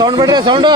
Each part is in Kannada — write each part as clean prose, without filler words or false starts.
ಸೌಂಡ್ ಬಿಡ್ರಿ ಸೌಂಡು.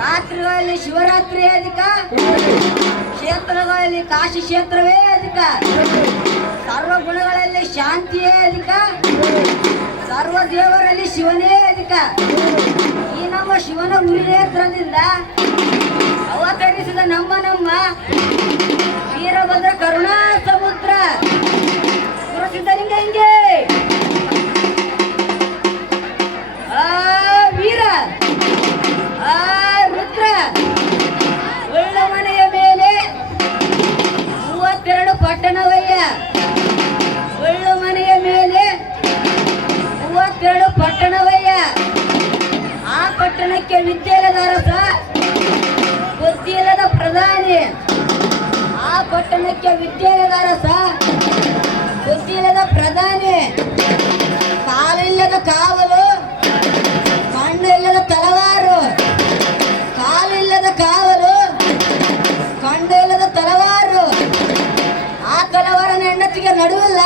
ರಾತ್ರಿಗಳಲ್ಲಿ ಶಿವರಾತ್ರಿ ಅಧಿಕ, ಕ್ಷೇತ್ರಗಳಲ್ಲಿ ಕಾಶಿ ಕ್ಷೇತ್ರವೇ ಅಧಿಕ, ಸರ್ವ ಗುಣಗಳಲ್ಲಿ ಶಾಂತಿಯೇ ಅಧಿಕ, ಸರ್ವ ದೇವರಲ್ಲಿ ಶಿವನೇ ಅಧಿಕ. ಈ ನಮ್ಮ ಶಿವನ ಉಲ್ಲೇಖದಿಂದ ಅವತರಿಸಿದ ನಮ್ಮ ವೀರಭದ್ರ ಕರುಣಾ ಸಮುದ್ರ ಸಿದ್ಧಲಿಂಗಂಗೆ ವೀರ ರುದ್ರ ಒಳ್ಳ ಮನೆಯ ಮೇಲೆ 32 ಪಟ್ಟಣವಯ್ಯ. ಒಳ್ಳ ಮನೆಯ ಮೇಲೆ 32 ಪಟ್ಟಣವಯ್ಯ. ಆ ಪಟ್ಟಣಕ್ಕೆ ವಿದ್ಯೆಯಿಲ್ಲದ ಅರಸ, ಬುದ್ಧಿಯಿಲ್ಲದ ಪ್ರಧಾನಿ. ಆ ಪಟ್ಟಣಕ್ಕೆ ವಿದ್ಯೆಯಿಲ್ಲದ ಅರಸ, ಬುದ್ಧಿಯಿಲ್ಲದ ಪ್ರಧಾನಿ. ಕಾಲಿಲ್ಲದ ಕಾವಲು, ಕಣ್ಣು ಇಲ್ಲದ ತಲವಾರು. ಕಾಲಿಲ್ಲದ ಕಾವಲು, ಕಣ್ಣು ಇಲ್ಲದ ತಲವಾರು. ಆ ತಲವಾರನ ಹೆಂಡತಿಗೆ ನಡುವಿಲ್ಲ,